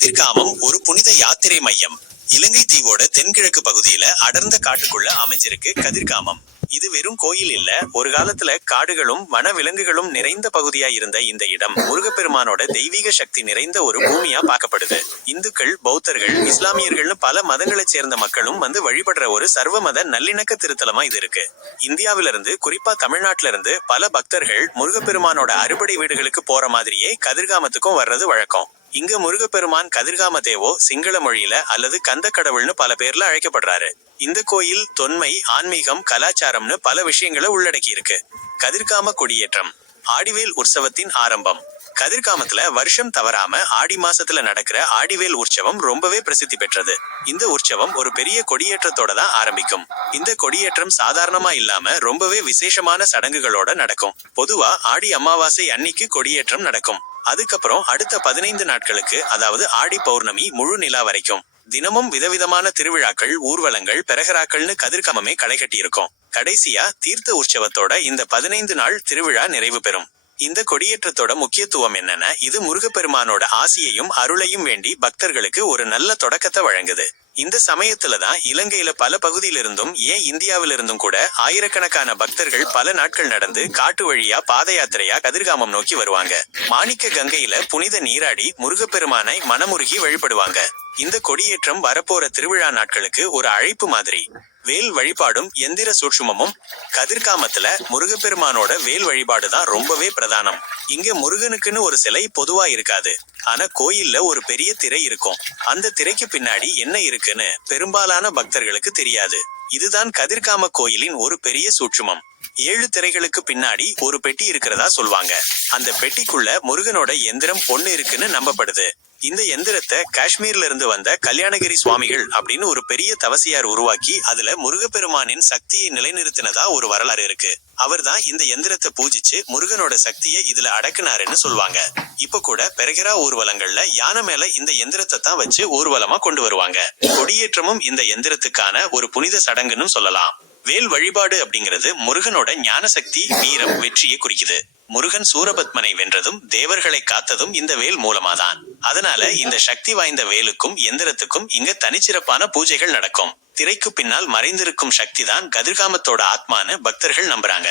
கதிர்காமம் ஒரு புனித யாத்திரை மையம் இலங்கை தீவோட தென்கிழக்கு பகுதியில அடர்ந்த காட்டுக்குள்ள அமைஞ்சிருக்கு கதிர்காமம். இது வெறும் கோயில் இல்ல ஒரு காலத்துல காடுகளும் வனவிலங்குகளும் நிறைந்த பகுதியா இருந்த இந்த இடம் முருகப்பெருமானோட தெய்வீக சக்தி நிறைந்த ஒரு பூமியா பார்க்கப்படுது. இந்துக்கள் பௌத்தர்கள் இஸ்லாமியர்கள்னு பல மதங்களை சேர்ந்த மக்களும் வந்து வழிபடுற ஒரு சர்வமத நல்லிணக்க திருத்தலமா இது இருக்கு. இந்தியாவில இருந்து குறிப்பா தமிழ்நாட்டில இருந்து பல பக்தர்கள் முருகப்பெருமானோட அறுபடை வீடுகளுக்கு போற மாதிரியே கதிர்காமத்துக்கும் வர்றது வழக்கம். இங்க முருகப்பெருமான் கதிர்காம தேவோ சிங்கள மொழியில அல்லது கந்த கடவுள்னு பல பேர்ல அழைக்கப்படுறாரு. இந்த கோயில் தொன்மை ஆன்மீகம் கலாச்சாரம்னு பல விஷயங்களை உள்ளடக்கி இருக்கு கதிர்காம கொடியேற்றம் ஆடிவேல் உற்சவத்தின் ஆரம்பம். கதிர்காமத்துல வருஷம் தவறாம ஆடி மாசத்துல நடக்கிற ஆடிவேல் உற்சவம் ரொம்பவே பிரசித்தி பெற்றது. இந்த உற்சவம் ஒரு பெரிய கொடியேற்றத்தோட தான் ஆரம்பிக்கும். இந்த கொடியேற்றம் சாதாரணமா இல்லாம ரொம்பவே விசேஷமான சடங்குகளோட நடக்கும். பொதுவா ஆடி அமாவாசை அன்னைக்கு கொடியேற்றம் நடக்கும். அதுக்கப்புறம் அடுத்த பதினைந்து நாட்களுக்கு அதாவது ஆடி பௌர்ணமி முழு நிலா வரைக்கும். தினமும் விதவிதமான திருவிழாக்கள் ஊர்வலங்கள் பெரகராக்கள்னு கதிர்கமமே களை கட்டியிருக்கோம். கடைசியா தீர்த்த உற்சவத்தோட இந்த பதினைந்து நாள் திருவிழா நிறைவு பெறும். இந்த கொடியேற்றத்தோட முக்கியத்துவம் என்னன்னா இது முருகப்பெருமானோட ஆசியையும் அருளையும் வேண்டி பக்தர்களுக்கு ஒரு நல்ல தொடக்கத்தை வழங்குது. இந்த சமயத்துல தான் இலங்கையில பல பகுதியிலிருந்தும் ஏன் இந்தியாவில இருந்தும் கூட ஆயிரக்கணக்கான பக்தர்கள் பல நாட்கள் நடந்து காட்டு வழியா பாத யாத்திரையா கதிர்காமம் நோக்கி வருவாங்க. மாணிக்க கங்கையில புனித நீராடி முருகப்பெருமானை மனமுருகி வழிபடுவாங்க. இந்த கொடியேற்றம் வரப்போற திருவிழா நாட்களுக்கு ஒரு அழைப்பு மாதிரி. வேல் வழிபாடும் எந்திர சூட்சுமமும் கதிர்காமத்துல முருகப்பெருமானோட வேல் வழிபாடு தான் ரொம்பவே பிரதானம். இங்க முருகனுக்குன்னு ஒரு சிலை பொதுவா இருக்காது. ஆனா கோயில்ல ஒரு பெரிய திரை இருக்கும். அந்த திரைக்கு பின்னாடி என்ன இருக்குன்னு பெரும்பாலான பக்தர்களுக்கு தெரியாது. இதுதான் கதிர்காம கோயிலின் ஒரு பெரிய சூட்சுமம். ஏழு திரைகளுக்கு பின்னாடி ஒரு பெட்டி இருக்கிறதா சொல்வாங்க. அந்த பெட்டிக்குள்ள முருகனோட எந்திரம் பொண்ணு இருக்குன்னு நம்பப்படுது. இந்த எந்திரத்தை காஷ்மீர்ல இருந்து வந்த கல்யாணகிரி சுவாமிகள் அப்படின்னு ஒரு பெரிய தவசியார் உருவாக்கி அதுல முருகப்பெருமானின் சக்தியை நிலைநிறுத்தினதா ஒரு வரலாறு இருக்கு. அவர்தான் இந்த எந்திரத்தை பூஜிச்சு முருகனோட சக்தியை இதுல அடக்குனாருன்னு சொல்லுவாங்க இப்ப கூட பெருகிரா ஊர்வலங்கள்ல யானை மேல இந்த எந்திரத்தை தான் வச்சு ஊர்வலமா கொண்டு வருவாங்க. கொடியேற்றமும் இந்த எந்திரத்துக்கான ஒரு புனித சடங்குன்னு சொல்லலாம். வேல் வழிபாடு அப்படிங்கிறது முருகனோட ஞான சக்தி வீரம் வெற்றியை குறிக்குது. முருகன் சூரபத்மனை வென்றதும் தேவர்களை காத்ததும் இந்த வேல் மூலமாதான். அதனால இந்த சக்தி வாய்ந்த வேலுக்கும் எந்திரத்துக்கும் இங்க தனிச்சிறப்பான பூஜைகள் நடக்கும். திரைக்கு பின்னால் மறைந்திருக்கும் சக்தி தான் கதிர்காமத்தோட ஆத்மான்னு பக்தர்கள் நம்புறாங்க.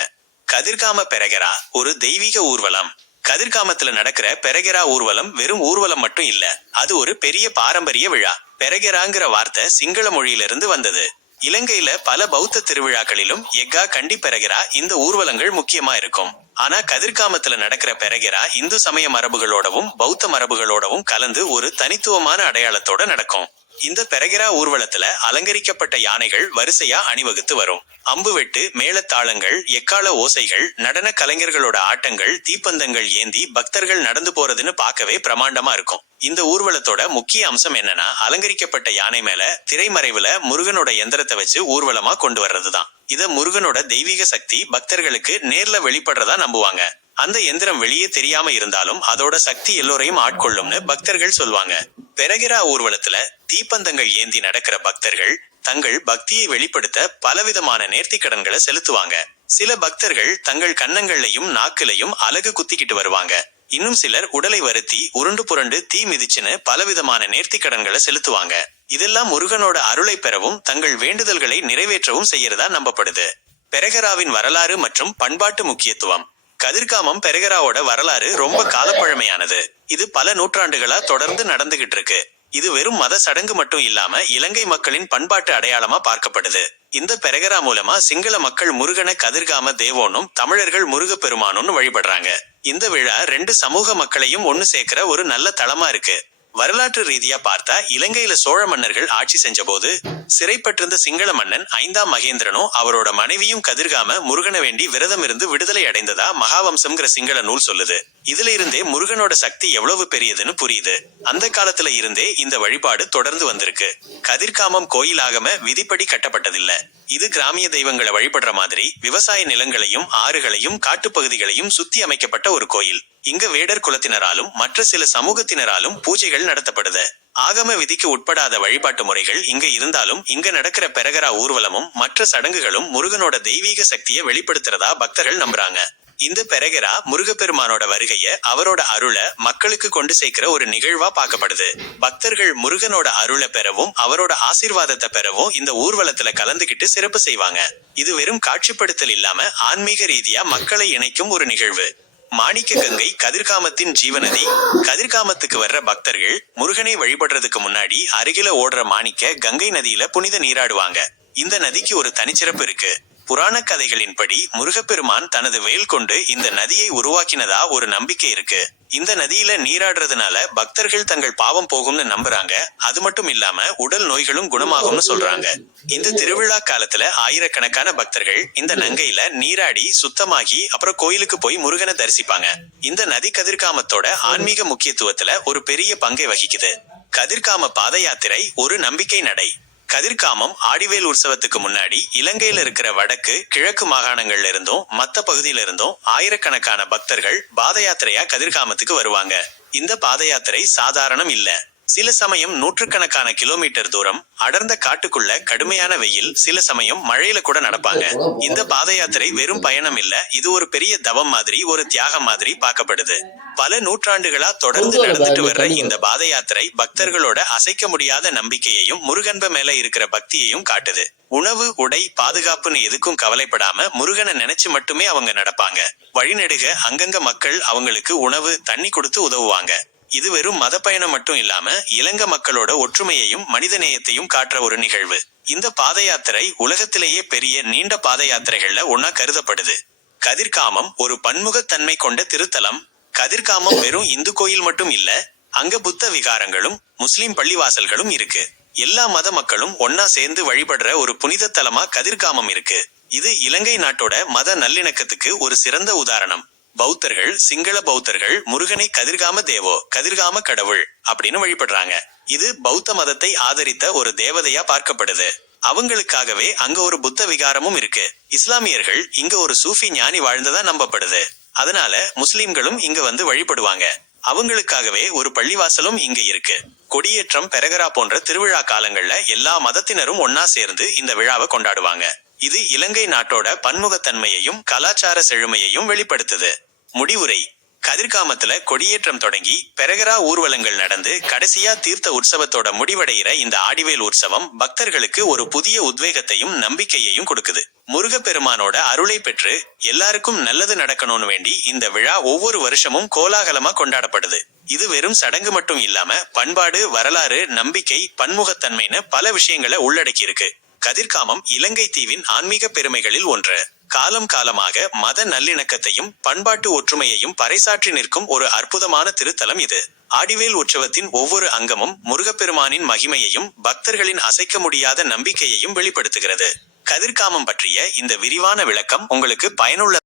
கதிர்காம பெரகரா ஒரு தெய்வீக ஊர்வலம். கதிர்காமத்துல நடக்கிற பெரகரா ஊர்வலம் வெறும் ஊர்வலம் மட்டும் இல்ல அது ஒரு பெரிய பாரம்பரிய விழா. பெரகராங்கிற வார்த்தை சிங்கள மொழியிலிருந்து வந்தது. இலங்கையில பல பௌத்த திருவிழாக்களிலும் எக்கா கண்டி பெறகிறா இந்த ஊர்வலங்கள் முக்கியமா இருக்கும். ஆனா கதிர்காமத்துல நடக்கிற பெறகிறா இந்து சமய மரபுகளோடவும் பௌத்த மரபுகளோடவும் கலந்து ஒரு தனித்துவமான அடையாளத்தோட நடக்கும். இந்த பெரகிரா ஊர்வலத்துல அலங்கரிக்கப்பட்ட யானைகள் வரிசையா அணிவகுத்து வரும். அம்பு வெட்டு மேளத்தாளங்கள் எக்கால ஓசைகள் நடன கலைஞர்களோட ஆட்டங்கள் தீப்பந்தங்கள் ஏந்தி பக்தர்கள் நடந்து போறதுன்னு பார்க்கவே பிரமாண்டமா இருக்கும். இந்த ஊர்வலத்தோட முக்கிய அம்சம் என்னன்னா அலங்கரிக்கப்பட்ட யானை மேல திரைமறைவுல முருகனோட எந்திரத்தை வச்சு ஊர்வலமா கொண்டு வர்றதுதான். இத முருகனோட தெய்வீக சக்தி பக்தர்களுக்கு நேர்ல வெளிப்படுறதா நம்புவாங்க. அந்த எந்திரம் வெளியே தெரியாம இருந்தாலும் அதோட சக்தி எல்லோரையும் ஆட்கொள்ளும்னு பக்தர்கள் சொல்வாங்க. பெரகிரா ஊர்வலத்துல தீப்பந்தங்கள் ஏந்தி நடக்கிற பக்தர்கள் தங்கள் பக்தியை வெளிப்படுத்த பலவிதமான நேர்த்திக்கடன்களை செலுத்துவாங்க. சில பக்தர்கள் தங்கள் கன்னங்கள்லையும் நாக்களையும் அலகு குத்திக்கிட்டு வருவாங்க. இன்னும் சிலர் உடலை வருத்தி உருண்டு புரண்டு தீ மிதிச்சுன்னு பலவிதமான நேர்த்திக்கடன்களை செலுத்துவாங்க. இதெல்லாம் முருகனோட அருளை பெறவும் தங்கள் வேண்டுதல்களை நிறைவேற்றவும் செய்யறதா நம்பப்படுது. பெரகராவின் வரலாறு மற்றும் பண்பாட்டு முக்கியத்துவம். கதிர்காமம் பெரகராவோட வரலாறு ரொம்ப காலப்பழமையானது. இது பல நூற்றாண்டுகளா தொடர்ந்து நடந்துகிட்டு இருக்கு இது வெறும் மத சடங்கு மட்டும் இல்லாம இலங்கை மக்களின் பண்பாட்டு அடையாளமா பார்க்கப்படுது. இந்த பெரகரா மூலமா சிங்கள மக்கள் முருகன கதிர்காம தேவோனும் தமிழர்கள் முருக பெருமானும்னு வழிபடுறாங்க. இந்த விழா ரெண்டு சமூக மக்களையும் ஒன்னு சேர்க்கிற ஒரு நல்ல தளமா இருக்கு. வரலாற்று ரீதியா பார்த்தா இலங்கையில சோழ மன்னர்கள் ஆட்சி செஞ்ச போது சிறைப்பட்டிருந்த சிங்கள மன்னன் ஐந்தாம் மகேந்திரனும் அவரோட மனைவியும் கதிர்காம முருகனை வேண்டி விரதம் இருந்து விடுதலை அடைந்ததா மகாவம்சம்ங்கிற சிங்கள நூல் சொல்லுது. இதுல இருந்தே முருகனோட சக்தி எவ்வளவு பெரியதுன்னு புரியுது. அந்த காலத்துல இருந்தே இந்த வழிபாடு தொடர்ந்து வந்திருக்கு. கதிர்காமம் கோயிலாகம விதிப்படி கட்டப்பட்டதில்ல. இது கிராமிய தெய்வங்களை வழிபடுற மாதிரி விவசாய நிலங்களையும் ஆறுகளையும் காட்டுப்பகுதிகளையும் சுத்தி அமைக்கப்பட்ட ஒரு கோயில். இங்க வேடர் குலத்தினராலும் மற்ற சில சமூகத்தினராலும் பூஜைகள் நடத்தப்படுது. ஆகம விதிக்கு உட்படாத வழிபாட்டு முறைகள் இங்க இருந்தாலும் இங்க நடக்கிற பெரகரா ஊர்வலமும் மற்ற சடங்குகளும் முருகனோட தெய்வீக சக்தியை வெளிப்படுத்துறதா பக்தர்கள் நம்புறாங்க. இந்த பெரகரா முருகப்பெருமானோட வருகைய அவரோட அருளை மக்களுக்கு கொண்டு சேர்க்கிற ஒரு நிகழ்வா பார்க்கப்படுது. பக்தர்கள் முருகனோட அருளை பெறவும் அவரோட ஆசீர்வாதத்தை பெறவும் இந்த ஊர்வலத்துல கலந்துகிட்டு சிறப்பு செய்வாங்க. இது வெறும் காட்சிப்படுத்தல் இல்லாம ஆன்மீக ரீதியா மக்களை இணைக்கும் ஒரு நிகழ்வு. மாணிக்க கங்கை கதிர்காமத்தின் ஜீவநதி. கதிர்காமத்துக்கு வர்ற பக்தர்கள் முருகனை வழிபடுறதுக்கு முன்னாடி அருகில ஓடுற மாணிக்க கங்கை நதியில புனித நீராடுவாங்க. இந்த நதிக்கு ஒரு தனிச்சிறப்பு இருக்கு. புராண கதைகளின்படி முருகப்பெருமான் தனது வேல் கொண்டு இந்த நதியை உருவாக்கினதா ஒரு நம்பிக்கை இருக்கு. இந்த நதியில நீராடுறதுனால பக்தர்கள் தங்கள் பாவம் போகும்னு நம்புறாங்க. அது மட்டும் இல்லாம உடல் நோய்களும் குணமாகும்னு சொல்றாங்க. இந்த திருவிழா காலத்துல ஆயிரக்கணக்கான பக்தர்கள் இந்த நங்கையில நீராடி சுத்தமாகி அப்புறம் கோயிலுக்கு போய் முருகனை தரிசிப்பாங்க. இந்த நதி கதிர்காமத்தோட ஆன்மீக முக்கியத்துவத்துல ஒரு பெரிய பங்கை வகிக்குது. கதிர்காம பாத யாத்திரை ஒரு நம்பிக்கை நடை. கதிர்காமம் ஆடிவேல் உற்சவத்துக்கு முன்னாடி இலங்கையில இருக்கிற வடக்கு கிழக்கு மாகாணங்கள்ல இருந்தும் மத்த பகுதியில இருந்தும் ஆயிரக்கணக்கான பக்தர்கள் பாத யாத்திரையா கதிர்காமத்துக்கு வருவாங்க. இந்த பாத யாத்திரை சாதாரணம் இல்ல. சில சமயம் நூற்றுக்கணக்கான கிலோமீட்டர் தூரம் அடர்ந்த காட்டுக்குள்ள கடுமையான வெயில் சில சமயம் மழையில கூட நடப்பாங்க. இந்த பாத யாத்திரை வெறும் பயணம் இல்ல இது ஒரு பெரிய தவம் மாதிரி ஒரு தியாகம் மாதிரி பார்க்கப்படுது. பல நூற்றாண்டுகளா தொடர்ந்து நடந்துட்டு வர்ற இந்த பாத யாத்திரை பக்தர்களோட அசைக்க முடியாத நம்பிக்கையையும் முருகன்ப மேல இருக்கிற பக்தியையும் காட்டுது. உணவு உடை பாதுகாப்புன்னு எதுக்கும் கவலைப்படாம முருகனை நினைச்சு மட்டுமே அவங்க நடப்பாங்க. வழிநெடுக அங்கங்க மக்கள் அவங்களுக்கு உணவு தண்ணி கொடுத்து உதவுவாங்க. இது வெறும் மத பயணம் மட்டும் இல்லாம இலங்கை மக்களோட ஒற்றுமையையும் மனிதநேயத்தையும் காட்டுற ஒரு நிகழ்வு. இந்த பாத யாத்திரை உலகத்திலேயே பெரிய நீண்ட பாத யாத்திரைகள்ல ஒன்னா கருதப்படுது. கதிர்காமம் ஒரு பன்முகத்தன்மை கொண்ட திருத்தலம். கதிர்காமம் வெறும் இந்து கோயில் மட்டும் இல்ல அங்க புத்த விகாரங்களும் முஸ்லிம் பள்ளிவாசல்களும் இருக்கு. எல்லா மத மக்களும் ஒன்னா சேர்ந்து வழிபடுற ஒரு புனித தலமா கதிர்காமம் இருக்கு. இது இலங்கை நாட்டோட மத நல்லிணக்கத்துக்கு ஒரு சிறந்த உதாரணம். பௌத்தர்கள் சிங்கள பௌத்தர்கள் முருகனை கதிர்காம தேவோ கதிர்காம கடவுள் அப்படின்னு வழிபடுறாங்க. இது பௌத்த மதத்தை ஆதரித்த ஒரு தேவதையா பார்க்கப்படுது. அவங்களுக்காகவே அங்க ஒரு புத்த விகாரமும் இருக்கு. இஸ்லாமியர்கள் இங்க ஒரு சூஃபி ஞானி வாழ்ந்ததா நம்பப்படுது. அதனால முஸ்லிம்களும் இங்க வந்து வழிபடுவாங்க. அவங்களுக்காகவே ஒரு பள்ளிவாசலும் இங்க இருக்கு. கொடியேற்றம் பெரகரா போன்ற திருவிழா காலங்கள்ல எல்லா மதத்தினரும் ஒன்னா சேர்ந்து இந்த விழாவை கொண்டாடுவாங்க. இது இலங்கை நாட்டோட பன்முகத்தன்மையையும் கலாச்சார செழுமையையும் வெளிப்படுத்துது. முடிவுரை. கதிர்காமத்துல கொடியேற்றம் தொடங்கி பெரகரா ஊர்வலங்கள் நடந்து கடைசியா தீர்த்த உற்சவத்தோட முடிவடைகிற இந்த ஆடிவேல் உற்சவம் பக்தர்களுக்கு ஒரு புதிய உத்வேகத்தையும் நம்பிக்கையையும் கொடுக்குது. முருகப்பெருமானோட அருளை பெற்று எல்லாருக்கும் நல்லது நடக்கணும்னு வேண்டி இந்த விழா ஒவ்வொரு வருஷமும் கோலாகலமா கொண்டாடப்படுது. இது வெறும் சடங்கு மட்டும் இல்லாம பண்பாடு வரலாறு நம்பிக்கை பன்முகத்தன்மைன்னு பல விஷயங்களை உள்ளடக்கி இருக்கு கதிர்காமம் இலங்கை தீவின் ஆன்மீக பெருமைகளில் ஒன்று. காலம் காலமாக மத நல்லிணக்கத்தையும் பண்பாட்டு ஒற்றுமையையும் பறைசாற்றி நிற்கும் ஒரு அற்புதமான திருத்தலம் இது. ஆடிவேல் உற்சவத்தின் ஒவ்வொரு அங்கமும் முருகப்பெருமானின் மகிமையையும் பக்தர்களின் அசைக்க முடியாத நம்பிக்கையையும் வெளிப்படுத்துகிறது. கதிர்காமம் பற்றிய இந்த விரிவான விளக்கம் உங்களுக்கு பயனுள்ள